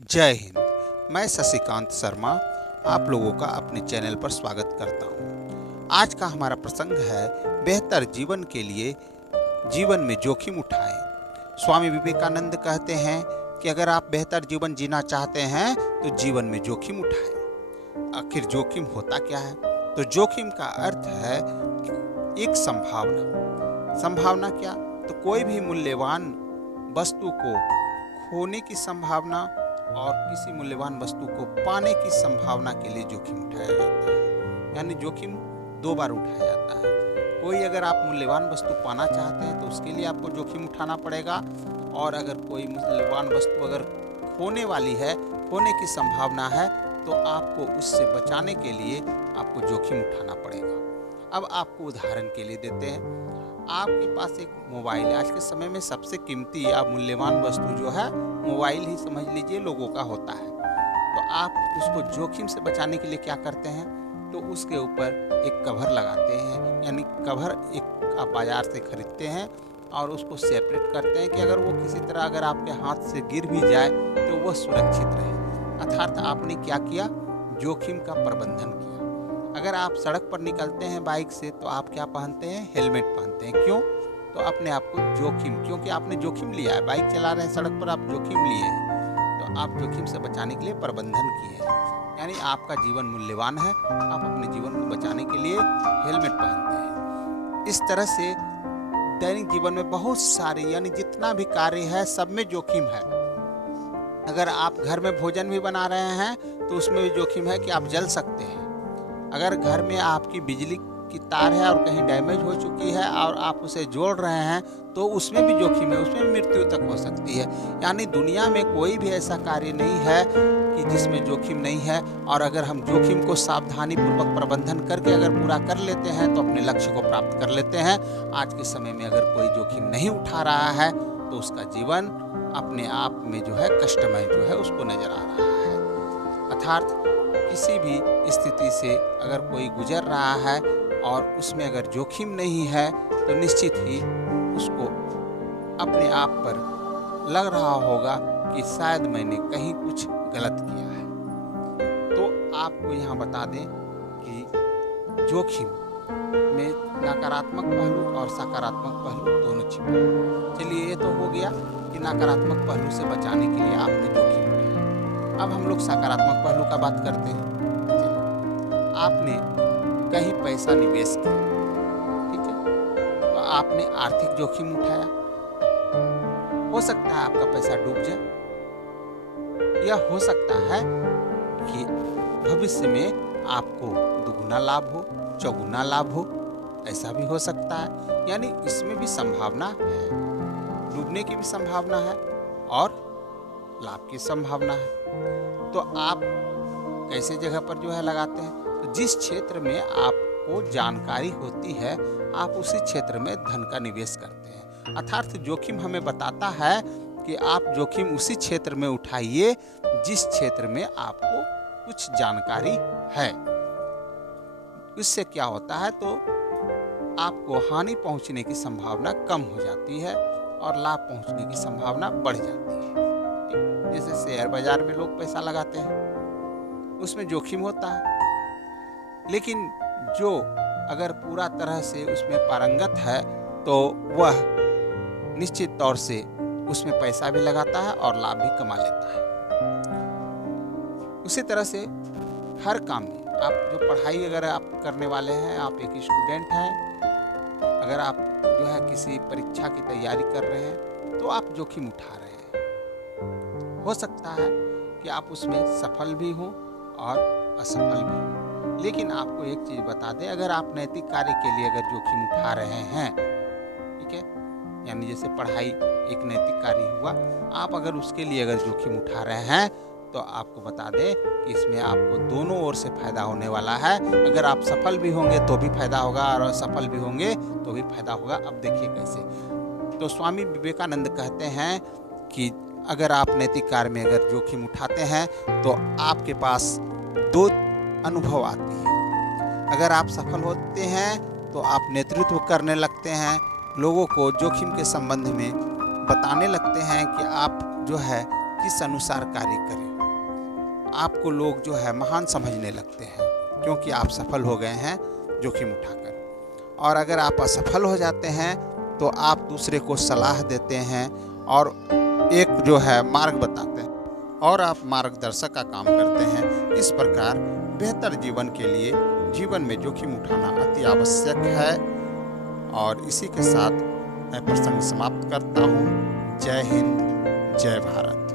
जय हिंद। मैं शशिकांत शर्मा आप लोगों का अपने चैनल पर स्वागत करता हूं। आज का हमारा प्रसंग है बेहतर जीवन के लिए जीवन में जोखिम उठाएं। स्वामी विवेकानंद कहते हैं कि अगर आप बेहतर जीवन जीना चाहते हैं तो जीवन में जोखिम उठाएं। आखिर जोखिम होता क्या है? तो जोखिम का अर्थ है एक संभावना। संभावना क्या? तो कोई भी मूल्यवान वस्तु को खोने की संभावना और किसी मूल्यवान वस्तु को पाने की संभावना के लिए जोखिम उठाया जाता है। यानी जोखिम दो बार उठाया जाता है। कोई अगर आप मूल्यवान वस्तु पाना चाहते हैं तो उसके लिए आपको जोखिम उठाना पड़ेगा, और अगर कोई मूल्यवान वस्तु अगर खोने वाली है, खोने की संभावना है, तो आपको उससे बचाने के लिए आपको जोखिम उठाना पड़ेगा। अब आपको उदाहरण के लिए देते हैं। आपके पास एक मोबाइल है। आज के समय में सबसे कीमती या मूल्यवान वस्तु जो है मोबाइल ही समझ लीजिए लोगों का होता है। तो आप उसको जोखिम से बचाने के लिए क्या करते हैं? तो उसके ऊपर एक कवर लगाते हैं। यानी कवर एक आप बाजार से खरीदते हैं और उसको सेपरेट करते हैं कि अगर वो किसी तरह अगर आपके हाथ से गिर भी जाए तो वह सुरक्षित रहे। अर्थात आपने क्या किया? जोखिम का प्रबंधन किया। अगर आप सड़क पर निकलते हैं बाइक से तो आप क्या पहनते हैं? हेलमेट पहनते हैं। क्यों? तो अपने आप को जोखिम, क्योंकि आपने जोखिम लिया है। बाइक चला रहे हैं, सड़क पर आप जोखिम लिए हैं, तो आप जोखिम से बचाने के लिए प्रबंधन किए हैं। यानी आपका जीवन मूल्यवान है, आप अपने जीवन को बचाने के लिए हेलमेट पहनते हैं। इस तरह से दैनिक जीवन में बहुत सारे, यानी जितना भी कार्य है सब में जोखिम है। अगर आप घर में भोजन भी बना रहे हैं तो उसमें भी जोखिम है कि आप जल सकते हैं। अगर घर में आपकी बिजली की तार है और कहीं डैमेज हो चुकी है और आप उसे जोड़ रहे हैं तो उसमें भी जोखिम है, उसमें मृत्यु तक हो सकती है। यानी दुनिया में कोई भी ऐसा कार्य नहीं है कि जिसमें जोखिम नहीं है। और अगर हम जोखिम को सावधानी पूर्वक प्रबंधन करके अगर पूरा कर लेते हैं तो अपने लक्ष्य को प्राप्त कर लेते हैं। आज के समय में अगर कोई जोखिम नहीं उठा रहा है तो उसका जीवन अपने आप में जो है कष्टमय जो है उसको नजर आ रहा है। अर्थात किसी भी स्थिति से अगर कोई गुजर रहा है और उसमें अगर जोखिम नहीं है तो निश्चित ही उसको अपने आप पर लग रहा होगा कि शायद मैंने कहीं कुछ गलत किया है। तो आपको यहाँ बता दें कि जोखिम में नकारात्मक पहलू और सकारात्मक पहलू दोनों छिपे हैं। चलिए, ये तो हो गया कि नकारात्मक पहलू से बचाने के लिए आपने जोखिम उठाया। अब हम लोग सकारात्मक पहलू का बात करते हैं। आपने कहीं पैसा निवेश किया, ठीक है, तो आपने आर्थिक जोखिम उठाया। हो सकता है आपका पैसा डूब जाए, या हो सकता है कि भविष्य में आपको दुगुना लाभ हो, चौगुना लाभ हो, ऐसा भी हो सकता है। यानी इसमें भी संभावना है, डूबने की भी संभावना है और लाभ की संभावना है। तो आप कैसे जगह पर जो है लगाते हैं? तो जिस क्षेत्र में आपको जानकारी होती है आप उसी क्षेत्र में धन का निवेश करते हैं। अर्थात जोखिम हमें बताता है कि आप जोखिम उसी क्षेत्र में उठाइए जिस क्षेत्र में आपको कुछ जानकारी है। इससे क्या होता है? तो आपको हानि पहुंचने की संभावना कम हो जाती है और लाभ पहुंचने की संभावना बढ़ जाती है। जैसे शेयर बाजार में लोग पैसा लगाते हैं, उसमें जोखिम होता है, लेकिन जो अगर पूरा तरह से उसमें पारंगत है तो वह निश्चित तौर से उसमें पैसा भी लगाता है और लाभ भी कमा लेता है। उसी तरह से हर काम में आप जो पढ़ाई अगर आप करने वाले हैं, आप एक स्टूडेंट हैं, अगर आप जो है किसी परीक्षा की तैयारी कर रहे हैं तो आप जोखिम उठा रहे हैं। हो सकता है कि आप उसमें सफल भी हों और असफल भी हों। लेकिन आपको एक चीज बता दें, अगर आप नैतिक कार्य के लिए अगर जोखिम उठा रहे हैं, ठीक है, यानी जैसे पढ़ाई एक नैतिक कार्य हुआ, आप अगर उसके लिए अगर जोखिम उठा रहे हैं तो आपको बता दें कि इसमें आपको दोनों ओर से फायदा होने वाला है। अगर आप सफल भी होंगे तो भी फायदा होगा और असफल भी होंगे तो भी फायदा होगा। अब देखिए कैसे। तो स्वामी विवेकानंद कहते हैं कि अगर आप नैतिक कार्य में अगर जोखिम उठाते हैं तो आपके पास दो अनुभव आती है। अगर आप सफल होते हैं तो आप नेतृत्व करने लगते हैं, लोगों को जोखिम के संबंध में बताने लगते हैं कि आप जो है किस अनुसार कार्य करें। आपको लोग जो है महान समझने लगते हैं क्योंकि आप सफल हो गए हैं जोखिम उठाकर। और अगर आप असफल हो जाते हैं तो आप दूसरे को सलाह देते हैं और एक जो है मार्ग बताते हैं और आप मार्गदर्शक का काम करते हैं। इस प्रकार बेहतर जीवन के लिए जीवन में जोखिम उठाना अति आवश्यक है। और इसी के साथ मैं प्रसंग समाप्त करता हूँ। जय हिंद, जय भारत।